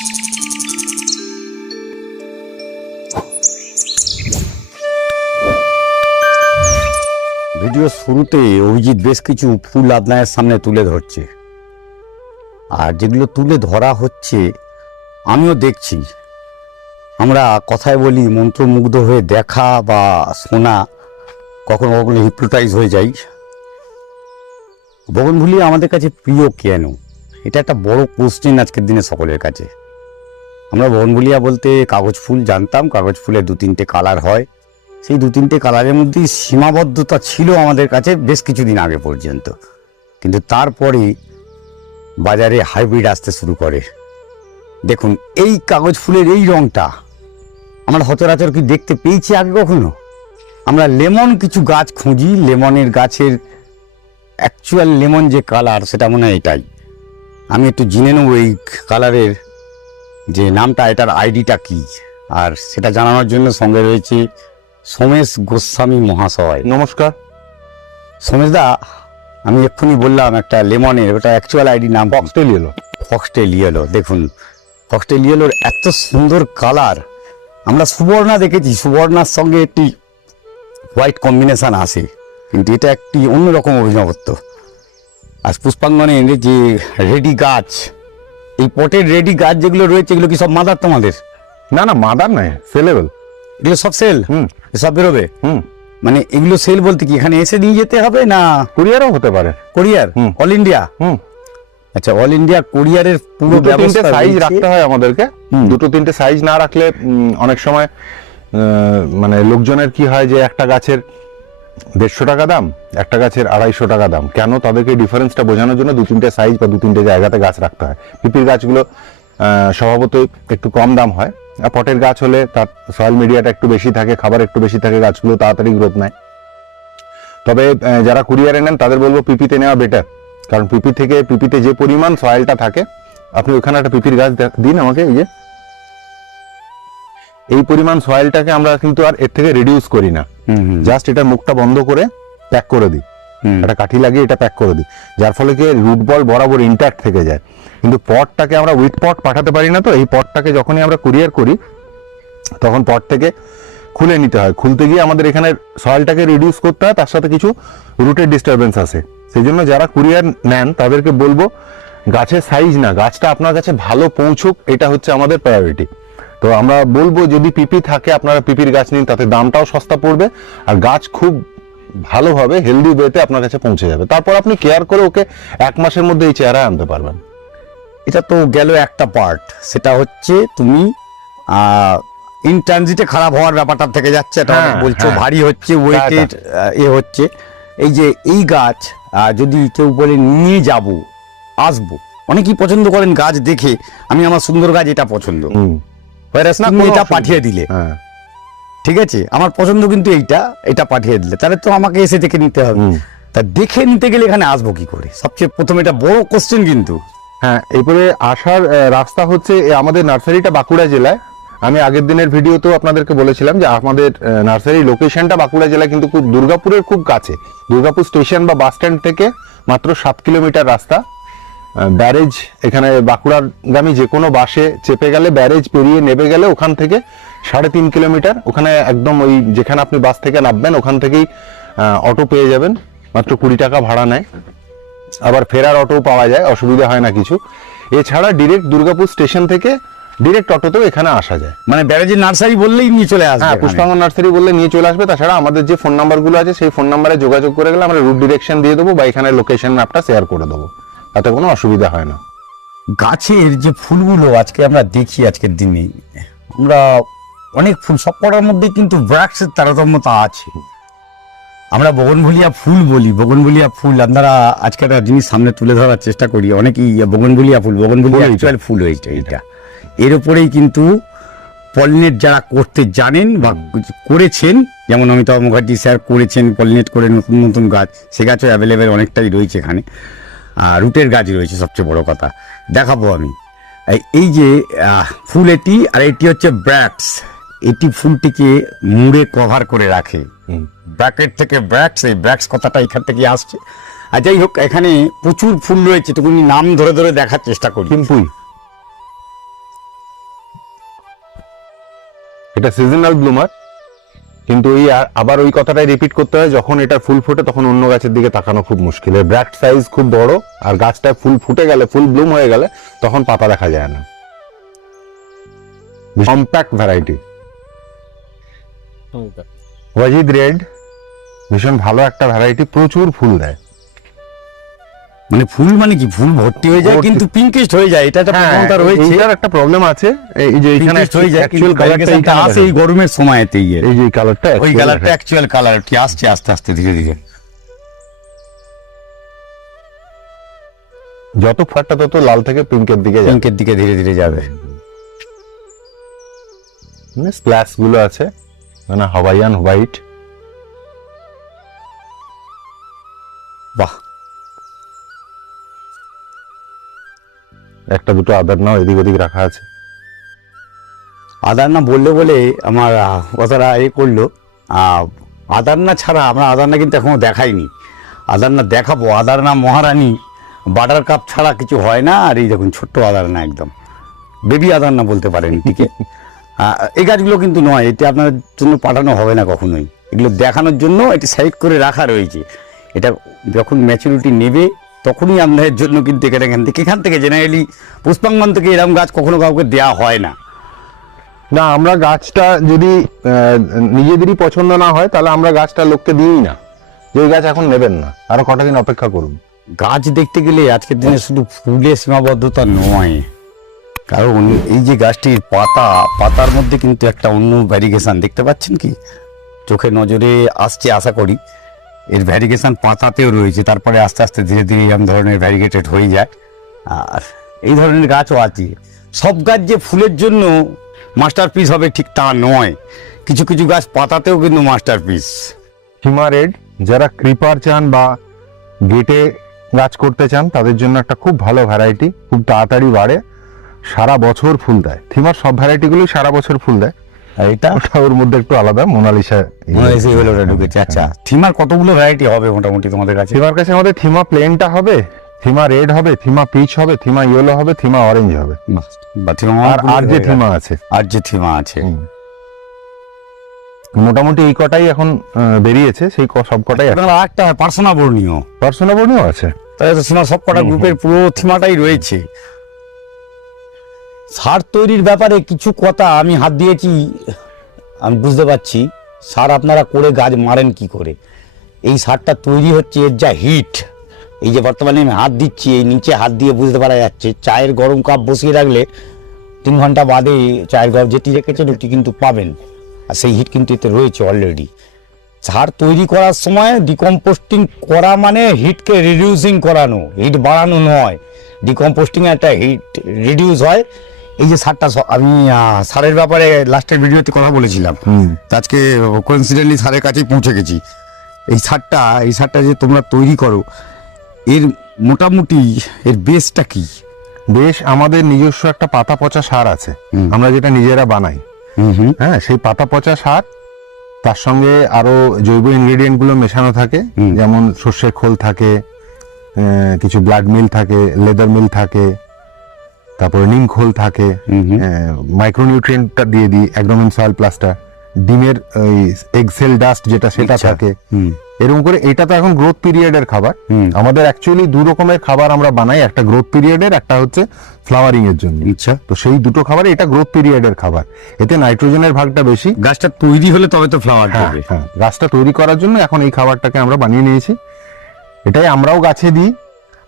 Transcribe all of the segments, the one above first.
Video শুরুতে অভিজিৎ বেশ কিছু ফুল আপনাদের সামনে তুলে ধরছে, আর যেগুলো তুলে ধরা হচ্ছে আমিও দেখছি। আমরা কথায় বলি মন্ত্রমুগ্ধ হয়ে দেখা বা শোনা, কখনো কখনো হিপনোটাইজ হয়ে যাই। বগনভুলিয়া আমাদের কাছে প্রিয় কেন, এটা একটা বড় কোশ্চেন আজকের দিনে সকলের কাছে। আমরা বগনভুলিয়া বলতে কাগজ ফুল জানতাম, কাগজ ফুলের 2-3টে কালার হয়, সেই 2-3টে কালারের মধ্যেই সীমাবদ্ধতা ছিল আমাদের কাছে বেশ কিছুদিন আগে পর্যন্ত। কিন্তু তারপরে বাজারে হাইব্রিড আসতে শুরু করে। দেখুন এই কাগজ ফুলের এই রঙটা আমরা সচরাচর কি দেখতে পেয়েছি আগে কখনো? আমরা লেমন কিছু গাছ খুঁজি, লেমনের গাছের অ্যাকচুয়াল লেমন যে কালার সেটা মনে হয় এটাই। আমি একটু জেনে নেব এই কালারের যে নামটা, এটার আইডিটা কি, আর সেটা জানানোর জন্য সঙ্গে রয়েছে সোমেশ গোস্বামী মহাশয়। নমস্কার সোমেশ দা, আমি এক্ষুনি বললাম একটা লেমনের, ওটা অ্যাকচুয়াল আইডি নাম ফক্সটেল ইয়েলো। Foxtail yellow. দেখুন ফক্সটেল ইয়েলোর এত সুন্দর কালার। আমরা সুবর্ণা দেখেছি, সুবর্ণার সঙ্গে একটি হোয়াইট কম্বিনেশন আসে, কিন্তু এটা একটি অন্যরকম অভিনবত্ব। আর পুষ্পাঙ্গনের যে রেডি গাছ, এই পটের রেডি গাছ যেগুলো রয়েছে, এগুলো কি সব মাদার তোমাদের? না না, মাদার নয়, সেলেবল। এগুলো সব সেল? সব বেরোবে? মানে এগুলো সেল বলতে কি এখানে এসে নিয়ে যেতে হবে না কুরিয়ারও হতে পারে? কোরিয়ার অল ইন্ডিয়া? আচ্ছা, অল ইন্ডিয়া কোরিয়ারের পুরো ব্যবস্থা সাইজ রাখতে হয় আমাদেরকে। 2-3টে সাইজ না রাখলে অনেক সময় মানে লোকজনের কি হয় যে একটা গাছের 150 টাকা দাম, একটা গাছের 250 টাকা দাম। কেন? তাদেরকে ডিফারেন্সটা বোঝানোর জন্য 2-3টে সাইজ বা 2-3টে জায়গাতে গাছ রাখতে হয়। পিপির গাছগুলো স্বভাবতই একটু কম দাম হয়, আর পটের গাছ হলে তার সয়েল মিডিয়াটা একটু বেশি থাকে, খাবার একটু বেশি থাকে, গাছগুলো তাড়াতাড়ি গ্রোথ নেয়। তবে যারা কুরিয়ারে নেন তাদের বলবো পিপিতে নেওয়া বেটার, কারণ পিপিতে যে পরিমাণ সয়েলটা থাকে, আপনি ওখানে একটা পিপির গাছ দিন আমাকে, এই পরিমাণ সয়েলটাকে আমরা কিন্তু আর এর থেকে রিডিউস করি না, জাস্ট এটা মুখটা বন্ধ করে প্যাক করে দিই, একটা কাঠি লাগিয়ে এটা প্যাক করে দিই, যার ফলে কি রুট বল বরাবর ইন্ট্যাক্ট থেকে যায়। কিন্তু পটটাকে আমরা উইথ পট পাঠাতে পারি না, তো এই পটটাকে যখনই আমরা কুরিয়ার করি তখন পট থেকে খুলে নিতে হয়। খুলতে গিয়ে আমাদের এখানে সয়েলটাকে রিডিউস করতে হয়, তার সাথে কিছু রুটের ডিস্টারবেন্স আছে। সেই জন্য যারা কুরিয়ার নেন তাদেরকে বলবো গাছের সাইজ না, গাছটা আপনার কাছে ভালো পৌঁছুক, এটা হচ্ছে আমাদের প্রায়োরিটি। তো আমরা বলবো যদি পিপি থাকে আপনারা পিপির গাছ নিন, তাতে দামটাও সস্তা পড়বে, আর গাছ খুব ভালোভাবে হেলদি ওয়েতে আপনার কাছে পৌঁছে যাবে। তারপর আপনি কেয়ার করে ওকে 1 মাসের মধ্যে এই চেহারায় আনতে পারবেন। এটা তো গেল একটা পার্ট, সেটা হচ্ছে তুমি ইন ট্রানজিটে খারাপ হওয়ার ব্যাপারটা থেকে যাচ্ছে, এটা বলছো ভারী হচ্ছে, ওয়েটের হচ্ছে। এই যে এই গাছ যদি কেউ বলে নিয়ে যাব আসবো, অনেকেই পছন্দ করেন গাছ দেখে, আমি আমার সুন্দর গাছ এটা পছন্দ, এটা পাঠিয়ে দিলে ঠিক আছে, আমার পছন্দ কিন্তু এটা পাঠিয়ে দিলে, তাহলে তো আমাকে এসে দেখে নিতে হবে। তা দেখে নিতে গেলে এখানে আসবো কি করে? সবচেয়ে প্রথম এটা বড় কোশ্চেন কিন্তু। হ্যাঁ, এরপরে আসার রাস্তা হচ্ছে আমাদের নার্সারিটা বাঁকুড়া জেলায়। আমি আগের দিনের ভিডিওতেও আপনাদেরকে বলেছিলাম যে আমাদের নার্সারি লোকেশনটা বাঁকুড়া জেলায়, কিন্তু খুব দুর্গাপুরের খুব কাছে। দুর্গাপুর স্টেশন বা বাস স্ট্যান্ড থেকে মাত্র 7 কিলোমিটার রাস্তা। ব্যারেজ, এখানে বাঁকুড়াগামী যে কোনো বাসে চেপে গেলে, ব্যারেজ পেরিয়ে নেমে গেলে ওখান থেকে 3.5 কিলোমিটার, ওখানে একদম ওই যেখানে আপনি বাস থেকে নামবেন ওখান থেকেই অটো পেয়ে যাবেন, মাত্র 20 টাকা ভাড়া নেয়। আবার ফেরার অটো পাওয়া যায়, অসুবিধা হয় না কিছু। এছাড়া ডিরেক্ট দুর্গাপুর স্টেশন থেকে ডিরেক্ট অটোতেও এখানে আসা যায়। মানে ব্যারেজের নার্সারি বললেই নিয়ে চলে আসবে? হ্যাঁ, পুষ্পাঙ্গন নার্সারি বললে নিয়ে চলে আসবে। তাছাড়া আমাদের যে ফোন নাম্বারগুলো আছে সেই ফোন নাম্বারে যোগাযোগ করে গেলে আমরা রুট ডিরেকশন দিয়ে দেবো, বা এখানে লোকেশন ম্যাপটা শেয়ার করে দেবো, তাতে কোনো অসুবিধা হয় না। গাছের যে ফুলগুলো আজকে আমরা দেখি, আজকের দিনে আমরা অনেক ফুল, সব কটার মধ্যে কিন্তু ব্র্যাক্সের তারতম্যতা আছে। আমরা বগনভুলিয়া ফুল বলি, বগনভুলিয়া ফুল আপনারা আজকে একটা জিনিস সামনে তুলে ধরার চেষ্টা করি। অনেকেই বগনভুলিয়া ফুল, বগনভুলিয়া অ্যাকচুয়াল ফুল হয়েছে এইটা। এর উপরেই কিন্তু পলিনেট যারা করতে জানেন বা করেছেন, যেমন অমিতাভ মুখার্জি স্যার করেছেন, পলিনেট করে নতুন নতুন গাছ, সে গাছও অ্যাভেলেবেল অনেকটাই রয়েছে এখানে। রুটের গাছ রয়েছে, সবচেয়ে বড় কথা দেখাবো আমি। এই যে ফুল এটি, আর এটি হচ্ছে ব্র্যাক্স। এটি ফুলটিকে মুড়ে কভার করে রাখে, ব্র্যাকেট থেকে ব্র্যাক্স, এই ব্র্যাক্স কথাটা এখান থেকে আসছে। আর যাই হোক, এখানে প্রচুর ফুল রয়েছে, টুকুনি নাম ধরে ধরে দেখার চেষ্টা করি। সিম্পুল এটা সিজনাল ব্লুমার, কিন্তু ওই আবার ওই কথাটাই রিপিট করতে হয়, যখন এটা ফুল ফোটে তখন অন্য গাছের দিকে তাকানো খুব মুশকিল। এর ব্রাক্ট সাইজ খুব বড়, আর গাছটা ফুল ফুটে গেলে, ফুল ব্লুম হয়ে গেলে তখন পাতা দেখা যায় না। কম্প্যাক্ট ভ্যারাইটি ওয়াজিদ রেড, ভীষণ ভালো একটা ভ্যারাইটি, প্রচুর ফুল দেয়। মানে ফুল মানে কি, ফুল ভর্তি হয়ে যায় কিন্তু পিঙ্কিস্ট হয়ে যায়, এটা একটা প্রবণতা রয়েছে। এইটার একটা প্রবলেম আছে, এই যে এখানে Pinkish হয়ে যায়, অ্যাকচুয়াল কিন্তু কালারটা variegationটা আসে এই গরমের সময়তেই, এই যে কালারটা, ওই কালারটা অ্যাকচুয়াল কালারটি আসছে আস্তে আস্তে ধীরে ধীরে। যত ফাটটা তত লাল থেকে পিঙ্কের দিকে যাবে, পিঙ্কের দিকে ধীরে ধীরে যাবে। স্প্ল্যাশ গুলো আছে, মানে হাওয়াইয়ান হোয়াইট। বাহ, একটা দুটো আদার নাও এদিক ওদিক রাখা আছে। আদারনা বললে বলে আমার কথাটা করলো। আদারনা ছাড়া আমরা আদারনা কিন্তু এখনো দেখাইনি, আদারনা দেখাবো। আদারনা মহারানী বাটার কাপ ছাড়া কিছু হয় না। আর এই দেখুন ছোট্ট আদারনা, একদম বেবি আদারনা বলতে পারেন, ঠিক আছে। এই গাছগুলো কিন্তু নয়, এটা আপনার জন্য পাঠানো হবে না কখনোই, এগুলো দেখানোর জন্য এটি সাইড করে রাখা রয়েছে। এটা যখন ম্যাচুরিটি নেবে তখনই আপনাদের জন্য কিন্তু এখান থেকে জেনারেলি পুষ্পাঙ্গন থেকে এরকম গাছ কখনো কাউকে দেওয়া হয় না। না, আমরা গাছটা যদি নিজেদেরই পছন্দ না হয় তাহলে আমরা গাছটা লোককে দিই না, যে ওই গাছ এখন নেবেন না, আরো কটা দিন অপেক্ষা করুন। গাছ দেখতে গেলে আজকের দিনে শুধু ফুলের সীমাবদ্ধতা নয়, কারণ এই যে গাছটির পাতার মধ্যে কিন্তু একটা অন্য ভ্যারিগেশন দেখতে পাচ্ছেন কি, চোখে নজরে আসছে আশা করি। এর ভ্যারিগেশন পাতাতেও রয়েছে, তারপরে আস্তে আস্তে ধীরে ধীরে এরকম ধরনের ভ্যারিগেটেড হয়ে যায়। আর এই ধরনের গাছও আছে। সব গাছ যে ফুলের জন্য মাস্টারপিস হবে ঠিক তা নয়, কিছু কিছু গাছ পাতাতেও কিন্তু মাস্টারপিস। থিমা রেড, যারা ক্রিপার চান বা গেটে গাছ করতে চান তাদের জন্য একটা খুব ভালো ভ্যারাইটি, খুব তাড়াতাড়ি বাড়ে, সারা বছর ফুল দেয়। থিমার সব ভ্যারাইটিগুলোই সারা বছর ফুল দেয়, আর এটা ওটা ওর মধ্যে একটু আলাদা, মোনালিসা। হলো ওটা ঢুকেছে। আচ্ছা, থিমার কতগুলো ভ্যারাইটি হবে মোটামুটি তোমাদের কাছে? থিমার কাছে আমাদের থিমা প্লেনটা হবে, থিমা রেড হবে, থিমা পিচ হবে, থিমা ইয়েলো হবে, থিমা অরেঞ্জ হবে, বা থিমা আর যে থিমা আছে, আর যে থিমা আছে মোটামুটি এই কটাই এখন বেরিয়েছে, সেই সব কটাই আছে। একটা পার্সোনা বর্ণীয়, পার্সোনা বর্ণীয় আছে, তাই তো থিমা সব কটা গ্রুপের পুরো থিমাটাই রয়েছে। সার তৈরির ব্যাপারে কিছু কথা আমি হাত দিয়েছি, আমি বুঝতে পারছি সার আপনারা করে গাছ মারেন কি করে। এই সারটা তৈরি হচ্ছে, এর যা হিট, এই যে বর্তমানে আমি হাত দিচ্ছি, এই নিচে হাত দিয়ে বুঝতে পারা যাচ্ছে চায়ের গরম কাপ বসিয়ে রাখলে 3 ঘন্টা বাদে চায়ের গরম যেটি রেখেছেন ওটি কিন্তু পাবেন, আর সেই হিট কিন্তু এতে রয়েছে অলরেডি। সার তৈরি করার সময় ডিকম্পোস্টিং করা মানে হিটকে রিডিউসিং করানো, হিট বাড়ানো নয়। ডিকম্পোস্টিং একটা হিট রিডিউস হয়। এই যে সারটা আমি সারের ব্যাপারে লাস্টের ভিডিওতে কথা বলেছিলাম, আজকে কোইন্সিডেন্টলি সারের কাছেই পৌঁছে গেছি। এই সারটা যে তোমরা তৈরি করো, এর মোটামুটি এর বেসটা কি? বেশ, আমাদের নিজস্ব একটা পাতা পচা সার আছে, আমরা যেটা নিজেরা বানাই। হ্যাঁ, সেই পাতা পচা সার, তার সঙ্গে আরো জৈব ইনগ্রেডিয়েন্ট গুলো মেশানো থাকে, যেমন সর্ষের খোল থাকে, কিছু ব্লাড মিল থাকে, লেদার মিল থাকে, তারপরে নিম খোল থাকে, মাইক্রোনিউট্রিয়েন্টটা দিয়ে দিই, একদম সয়েল প্লাস্টার, ডিমের ওই এক্সেল ডাস্ট যেটা সেটা থাকে, এরকম করে। এটা তো এখন গ্রোথ পিরিয়ডের খাবার। আমাদের অ্যাকচুয়ালি 2 রকমের খাবার আমরা বানাই, একটা গ্রোথ পিরিয়ডের, একটা হচ্ছে ফ্লাওয়ারিং এর জন্য। আচ্ছা, তো সেই দুটো খাবার, এটা গ্রোথ পিরিয়ডের খাবার, এতে নাইট্রোজেনের ভাগটা বেশি। গাছটা তৈরি হলে তবে তো ফ্লাওয়ার হবে। হ্যাঁ, গাছটা তৈরি করার জন্য এখন এই খাবারটাকে আমরা বানিয়ে নিয়েছি, এটাই আমরাও গাছে দিই,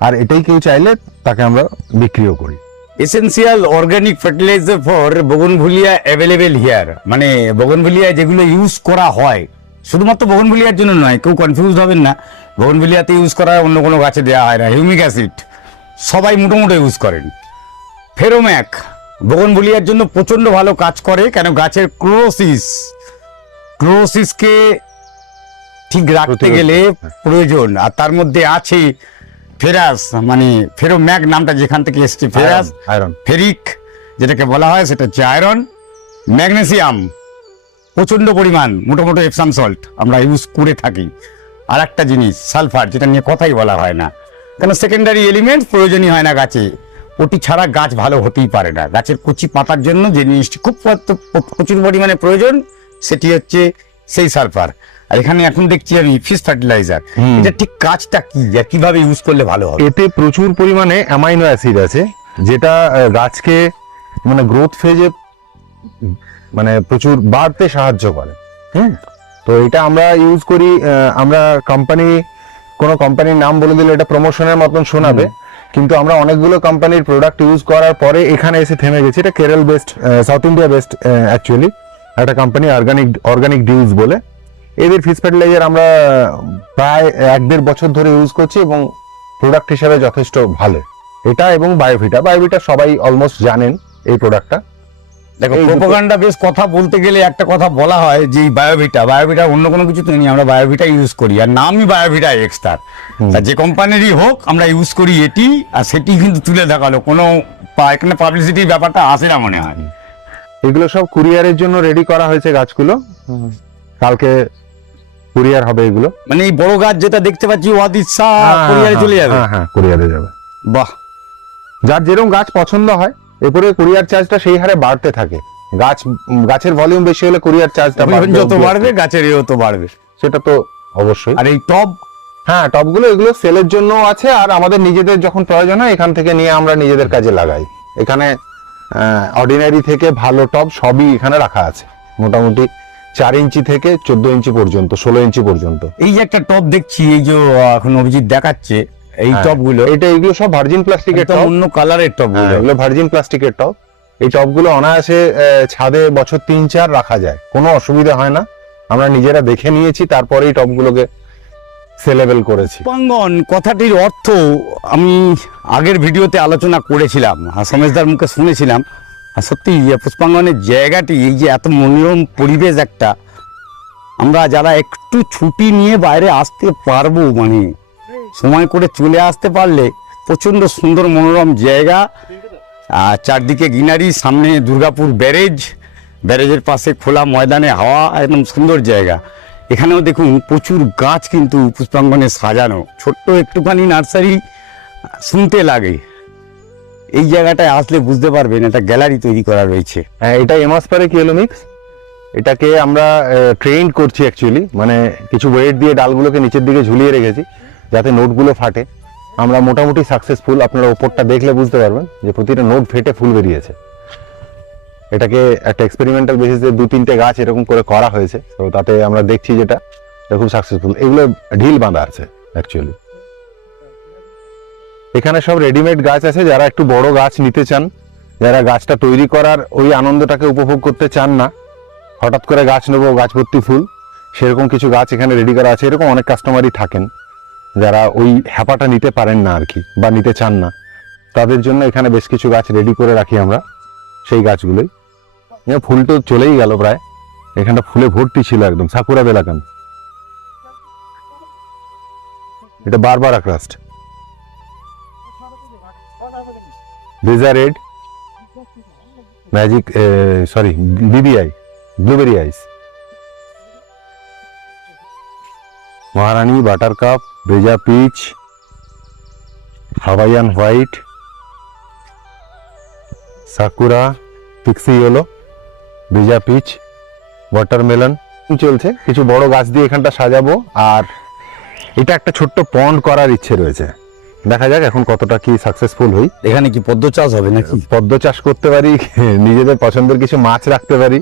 আর এটাই কেউ চাইলে তাকে আমরা বিক্রিও করি। Essential organic fertiliser for bougainvillea available here, মানে বোগনভিলিয়া যেগুলো ইউজ করা হয়, শুধুমাত্র বোগনভিলিয়ার জন্য নয়, কেউ কনফিউজ হবেন না। বোগনভিলিয়াতে ইউজ করা হয়, অন্য কোনো গাছে দেওয়া হয় না। হিউমিক অ্যাসিড সবাই মোটামুটি ইউজ করেন। ফেরোম্যাক বোগনভিলিয়ার জন্য প্রচন্ড ভালো কাজ করে, কেন গাছের ক্লোরোসিসকে ঠিক রাখতে গেলে প্রয়োজন। আর তার মধ্যে আছে ফেরাস, মানে ফেরোম্যাক নামটা যেখান থেকে এসছে, ফেরাস, আয়রন, ফেরিক যেটাকে বলা হয়, সেটা হচ্ছে আয়রন, ম্যাগনেসিয়াম প্রচন্ড পরিমাণ, মোটামুটি এপসাম সল্ট আমরা ইউজ করে থাকি। আর একটা জিনিস সালফার, যেটা নিয়ে কথাই বলা হয় না, কেন সেকেন্ডারি এলিমেন্ট প্রয়োজনই হয় না গাছে। ওটি ছাড়া গাছ ভালো হতেই পারে না। গাছের কচি পাতার জন্য যে জিনিসটি খুব প্রচুর পরিমাণে প্রয়োজন সেটি হচ্ছে সেই সালফার। আর এখানে এখন দেখছি আমি ফিশ ফার্টিলাইজার, এটা ঠিক কাজটা কি আর কিভাবে ইউজ করলে ভালো হবে? এতে প্রচুর পরিমাণে অ্যামাইনো অ্যাসিড আছে, যেটা গাছকে মানে গ্রোথ ফেজে মানে প্রচুর বাড়তে সাহায্য করে। তো এটা আমরা ইউজ করি, আমরা কোনো কোম্পানির নাম বলে দিলে এটা প্রমোশনের মতন শোনাবে, কিন্তু আমরা অনেকগুলো কোম্পানির প্রোডাক্ট ইউজ করার পরে এখানে এসে থেমে গেছি। এটা Kerala best, south India best actually একটা কোম্পানি, অর্গানিক ডিউজ বলে। এদের ফিশ ফার্টিলাইজার আমরা প্রায় 1-1.5 বছর ধরে ইউজ করছি এবং প্রোডাক্ট হিসেবে যথেষ্ট ভালো এটা। এবং বায়োভিটা সবাই অলমোস্ট জানেন এই প্রোডাক্টটা। দেখো, প্রোপাগান্ডা বেশ কথা বলতে গেলে একটা কথা বলা হয় যে বায়োভিটা অন্য কোনো কিছু তো নেই, আমরা বায়োভিটা ইউজ করি, আর নামই বায়োভিটা এক্সট্রা। যে কোম্পানিরই হোক আমরা ইউজ করি এটি, আর সেটি কিন্তু তুলে দেখালো, কোনো এখানে পাবলিসিটির ব্যাপারটা আসে না মনে হয়। এগুলো সব কুরিয়ারের জন্য রেডি করা হয়েছে গাছগুলো, কালকে কুরিয়ার হবে এগুলো। মানে এই বড় গাছ যেটা দেখতে পাচ্ছি ওয়াদিসা কুরিয়ারে চলে যাবে? হ্যাঁ, কুরিয়ারে যাবে। বাহ, যার যেরকম গাছ পছন্দ হয়, এরপরে কুরিয়ার চার্জটা সেই হারে বাড়তে থাকে। গাছের ভলিউম বেশি হলে কুরিয়ার চার্জটা যত বাড়বে গাছের এও তো বাড়বে, সেটা তো অবশ্যই। আর এই টব, হ্যাঁ টবগুলো এগুলো সেলের জন্য আছে, আর আমাদের নিজেদের যখন প্রয়োজন হয় এখান থেকে নিয়ে আমরা নিজেদের কাজে লাগাই। এখানে অর্ডিনারি থেকে ভালো টব সবই এখানে রাখা আছে, মোটামুটি 4 ইঞ্চি থেকে 14 ইঞ্চি পর্যন্ত, 16 ইঞ্চি পর্যন্ত। এই যে একটা টব দেখছি, এই যে এখন অভিজিৎ দেখাচ্ছে এই টবগুলো, এগুলো সব ভার্জিন প্লাস্টিকের টব, অন্য কালারের টবগুলো, এগুলো ভার্জিন প্লাস্টিকের টব। এই টবগুলো অনায়াসে ছাদে বছর 3-4 রাখা যায়, কোনো অসুবিধা হয় না। আমরা নিজেরা দেখে নিয়েছি, তারপরে এই টবগুলোকে সেলেবল করেছি। পুষ্পাঙ্গন কথাটির অর্থ আমি আগের ভিডিওতে আলোচনা করেছিলাম আর সমেশদার মুখে শুনেছিলাম। আর সত্যি পুষ্পাঙ্গনের জায়গাটি, এই যে এত মনোরম পরিবেশ একটা, আমরা যারা একটু ছুটি নিয়ে বাইরে আসতে পারবো, মানে সময় করে চলে আসতে পারলে প্রচণ্ড সুন্দর মনোরম জায়গা। আর চারদিকে গ্রিনারি, সামনে দুর্গাপুর ব্যারেজের পাশে খোলা ময়দানে হাওয়া, একদম সুন্দর জায়গা। এখানেও দেখুন প্রচুর গাছ কিন্তু পুষ্পাঙ্গনে সাজানো, ছোট্ট একটুখানি নার্সারি শুনতে লাগে। এই জায়গাটায় আসলে বুঝতে পারবেন একটা গ্যালারি তৈরি করা রয়েছে। হ্যাঁ, এটা এমাসপারে কিলোমিক্স, এটাকে আমরা ট্রেন করছি অ্যাকচুয়ালি, মানে কিছু ওয়েট দিয়ে ডালগুলোকে নিচের দিকে ঝুলিয়ে রেখেছি যাতে নোটগুলো ফাটে। আমরা মোটামুটি সাকসেসফুল, আপনারা ওপরটা দেখলে বুঝতে পারবেন যে প্রতিটা নোট ফেটে ফুল বেরিয়েছে। এটাকে একটা এক্সপেরিমেন্টাল বেসিসে 2-3টে গাছ এরকম করে করা হয়েছে, তো তাতে আমরা দেখছি যেটা খুব সাকসেসফুল। এগুলো ঢিল বাঁধা আছে অ্যাকচুয়ালি। এখানে সব রেডিমেড গাছ আছে, যারা একটু বড় গাছ নিতে চান, যারা গাছটা তৈরি করার ওই আনন্দটাকে উপভোগ করতে চান না, হঠাৎ করে গাছ নেবো গাছ ভর্তি ফুল, সেরকম কিছু গাছ এখানে রেডি করা আছে। এরকম অনেক কাস্টমারই থাকেন যারা ওই হ্যাপাটা নিতে পারেন না আর কি, বা নিতে চান না, তাদের জন্য এখানে বেশ কিছু গাছ রেডি করে রাখি আমরা। সেই গাছগুলোই ফুল তো চলেই গেল প্রায়, এখানটা ফুলে ভর্তি ছিল একদম। সাকুরা বেলাকান, এটা বারবার ক্রাস্ট, ব্রিজা রেড, ম্যাজিক বিবিআই, ব্লুবেরি আইস, মহারানী, বাটারকাপ, ব্রেজা peach, Hawaiian white, sakura, pixie yellow, ব্রেজা পিচ, ওয়াটারমেলন চলছে। কিছু বড় গাছ দিয়ে এখানটা সাজাবো, আর এটা একটা ছোট্ট পন্ড করার ইচ্ছে রয়েছে। দেখা যাক এখন কতটা কি সাকসেসফুল হই। এখানে কি পদ্ম চাষ হবে নাকি? পদ্ম চাষ করতে পারি, নিজেদের পছন্দের কিছু মাছ রাখতে পারি।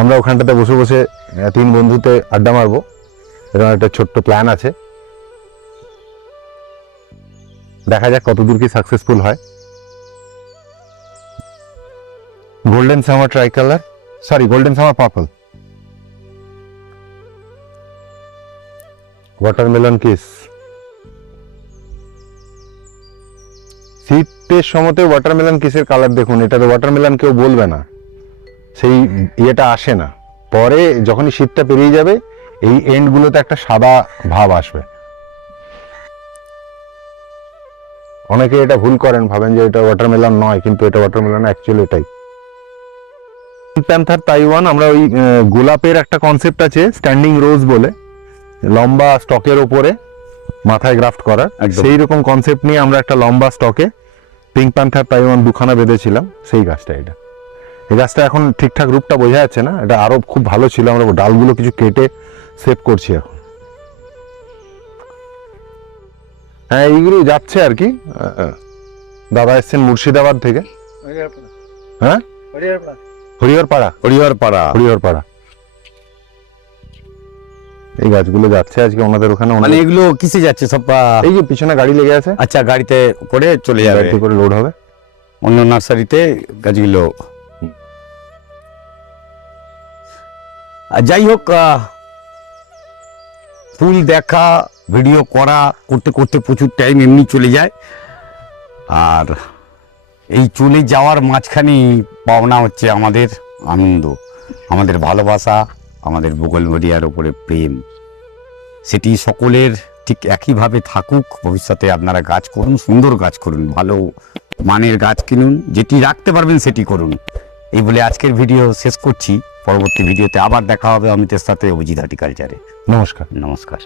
আমরা ওখানটাতে বসে বসে 3 বন্ধুতে আড্ডা মারবো, এরকম একটা ছোট্ট প্ল্যান আছে। দেখা যাক কতদূর কি সাকসেসফুল হয়। Golden summer ট্রাইকালার, golden summer purple, watermelon kiss. শীতের সময়তে ওয়াটারমেলন কিসের কালার দেখুন, এটা তো ওয়াটারমেলন কেউ বলবে না, সেই ইয়েটা আসে না। পরে যখনই শীতটা পেরিয়ে যাবে এই এন্ড গুলোতে একটা সাদা ভাব আসবে। অনেকে এটা ভুল করেন, ভাবেন যে এটা ওয়াটারমেলন নয়, কিন্তু এটা ওয়াটারমেলন অ্যাকচুয়ালি এটাই। প্যান্থার তাইওয়ান, আমরা ওই গোলাপের একটা কনসেপ্ট আছে স্ট্যান্ডিং রোজ বলে, লম্বা স্টকের ওপরে মাথায় গ্রাফট করার, সেই রকম কনসেপ্ট নিয়ে আমরা একটা লম্বা স্টকে পিঙ্ক প্যান্থার তাইওয়ান দুখানা বেঁধেছিলাম, সেই গাছটা এটা। এই গাছটা এখন ঠিকঠাক রূপটা বোঝা যাচ্ছে না, এটা আরো খুব ভালো ছিল। আমরা ডালগুলো কিছু কেটে সেভ করছি এখন। হ্যাঁ, এইগুলো যাচ্ছে আর কি। দাদা এসছেন মুর্শিদাবাদ থেকে। হ্যাঁ, হরিহরপাড়া। হরিহরপাড়া এই গাছগুলো যাচ্ছে আজকে ওনাদের ওখানে। মানে এগুলো কিসে যাচ্ছে সব? এই যে পিছনে গাড়ি লেগে আছে। আচ্ছা, গাড়িতে করে চলে যাবে, গাড়িতে করে লোড হবে অন্য নার্সারিতে গাছগুলো। যাই হোক, ফুল দেখা, ভিডিও করা করতে করতে প্রচুর টাইম এমনি চলে যায়। আর এই চলে যাওয়ার মাঝখানেই পাওনা হচ্ছে আমাদের আনন্দ, আমাদের ভালোবাসা, আমাদের বোগনভেলিয়ার উপরে প্রেম। সেটি সকলের ঠিক একইভাবে থাকুক। ভবিষ্যতে আপনারা গাছ করুন, সুন্দর গাছ করুন, ভালো মানের গাছ কিনুন, যেটি রাখতে পারবেন সেটি করুন। এই বলে আজকের ভিডিও শেষ করছি। পরবর্তী ভিডিওতে আবার দেখা হবে অমিতের সাথে, অভিজিৎ হর্টিকালচারে। নমস্কার। নমস্কার।